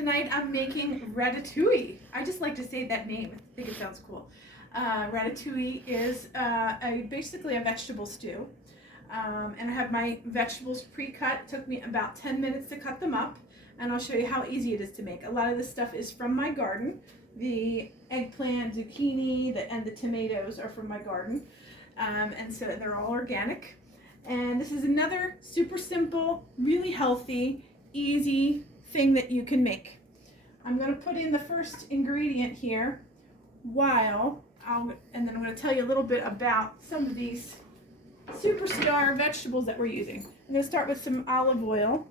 Tonight I'm making ratatouille. I just like to say that name. I think it sounds cool. Ratatouille is basically a vegetable stew. And I have my vegetables pre-cut. It took me about 10 minutes to cut them up. And I'll show you how easy it is to make. A lot of this stuff is from my garden. The eggplant, zucchini, and the tomatoes are from my garden. And so they're all organic. And this is another super simple, really healthy, easy thing that you can make. I'm going to put in the first ingredient here and then I'm going to tell you a little bit about some of these superstar vegetables that we're using. I'm going to start with some olive oil.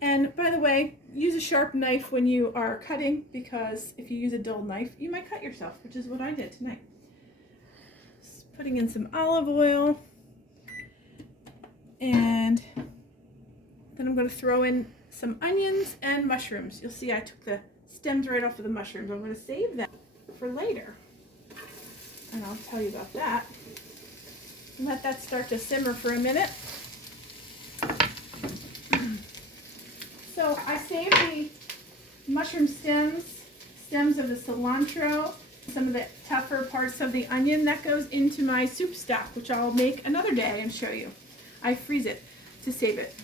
And by the way, use a sharp knife when you are cutting, because if you use a dull knife, you might cut yourself, which is what I did tonight. Just putting in some olive oil. And then I'm going to throw in some onions and mushrooms. You'll see I took the stems right off of the mushrooms. I'm going to save that for later. And I'll tell you about that. Let that start to simmer for a minute. So I saved the mushroom stems of the cilantro, some of the tougher parts of the onion. That goes into my soup stock, which I'll make another day and show you. I freeze it to save it.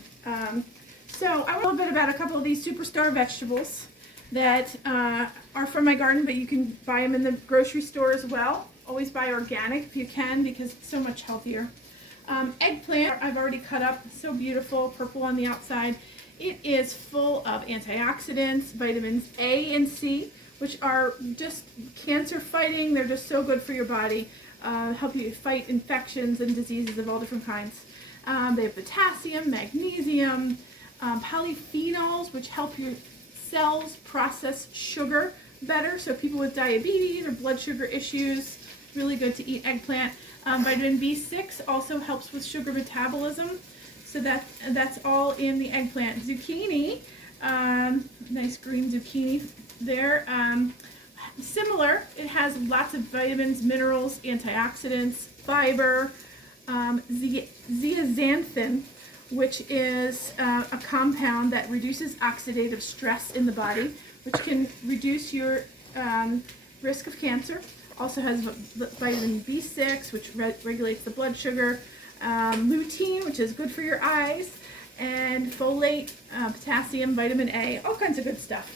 So I want a little bit about a couple of these superstar vegetables that are from my garden, but you can buy them in the grocery store as well. Always buy organic if you can, because it's so much healthier. Eggplant, I've already cut up. It's so beautiful, purple on the outside. It is full of antioxidants, vitamins A and C, which are just cancer fighting. They're just so good for your body, help you fight infections and diseases of all different kinds. They have potassium, magnesium, polyphenols, which help your cells process sugar better. So people with diabetes or blood sugar issues, really good to eat eggplant. Vitamin B6 also helps with sugar metabolism. So that's all in the eggplant. Zucchini, nice green zucchini there. Similar, it has lots of vitamins, minerals, antioxidants, fiber, zeaxanthin, which is a compound that reduces oxidative stress in the body, which can reduce your risk of cancer. Also has vitamin B6, which regulates the blood sugar, lutein, which is good for your eyes, and folate, potassium, vitamin A, all kinds of good stuff.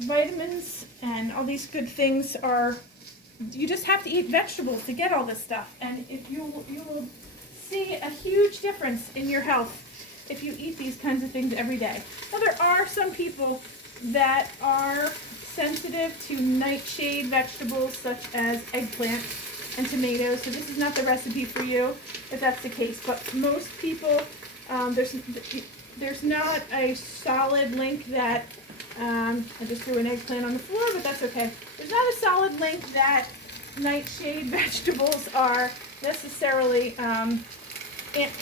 Vitamins and all these good things you just have to eat vegetables to get all this stuff. And if you will see a huge difference in your health if you eat these kinds of things every day. Now, there are some people that are sensitive to nightshade vegetables such as eggplant and tomatoes, so this is not the recipe for you if that's the case. But most people, there's not a solid link that I just threw an eggplant on the floor, but that's okay. There's not a solid link that nightshade vegetables are necessarily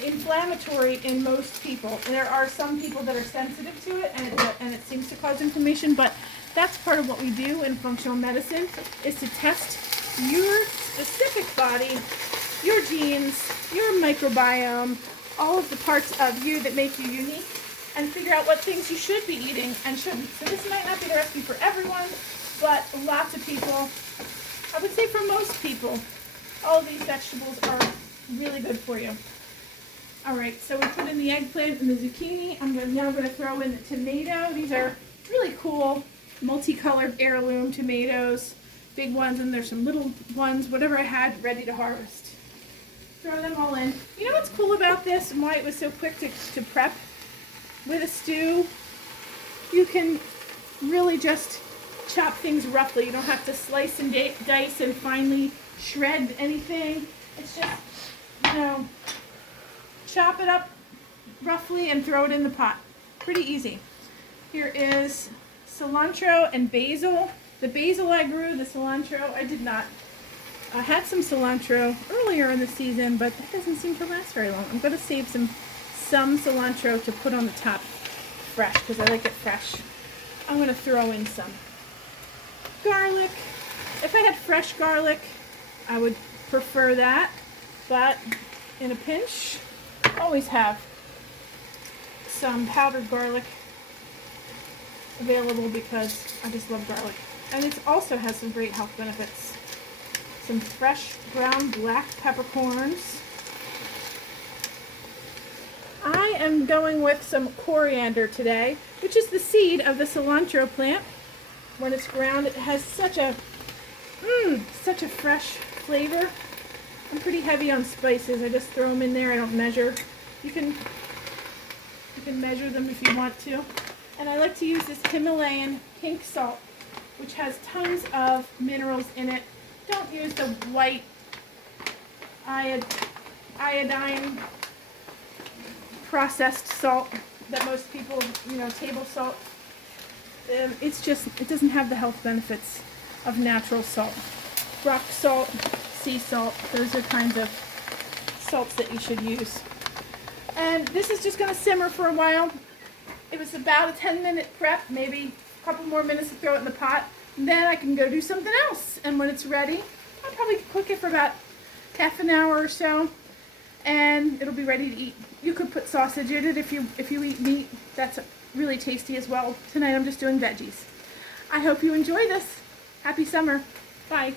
inflammatory in most people. And there are some people that are sensitive to it, and it seems to cause inflammation, but that's part of what we do in functional medicine, is to test your specific body, your genes, your microbiome, all of the parts of you that make you unique, and figure out what things you should be eating and shouldn't. So this might not be the recipe for everyone, but lots of people, I would say for most people, all of these vegetables are really good for you. All right, so we put in the eggplant and the zucchini. I'm now going to throw in the tomato. These are really cool, multicolored heirloom tomatoes, big ones, and there's some little ones, whatever I had ready to harvest. Throw them all in. You know what's cool about this and why it was so quick to prep? With a stew, you can really just chop things roughly. You don't have to slice and dice and finely shred anything. It's just, chop it up roughly and throw it in the pot. Pretty easy. Here is cilantro and basil. The basil I grew, the cilantro I did not. I had some cilantro earlier in the season, but that doesn't seem to last very long. I'm going to save some cilantro to put on the top fresh, because I like it fresh. I'm going to throw in some garlic. If I had fresh garlic, I would prefer that, but in a pinch, always have some powdered garlic. available because I just love garlic. And it also has some great health benefits. Some fresh ground black peppercorns. I am going with some coriander today, which is the seed of the cilantro plant. When it's ground, it has such a fresh flavor. I'm pretty heavy on spices. I just throw them in there. I don't measure. You can measure them if you want to. And I like to use this Himalayan pink salt, which has tons of minerals in it. Don't use the white iodine processed salt that most people, table salt. It doesn't have the health benefits of natural salt. Rock salt, sea salt, those are kinds of salts that you should use. And this is just going to simmer for a while. It was about a 10-minute prep, maybe a couple more minutes to throw it in the pot. And then I can go do something else. And when it's ready, I'll probably cook it for about half an hour or so. And it'll be ready to eat. You could put sausage in it if you eat meat. That's really tasty as well. Tonight I'm just doing veggies. I hope you enjoy this. Happy summer. Bye.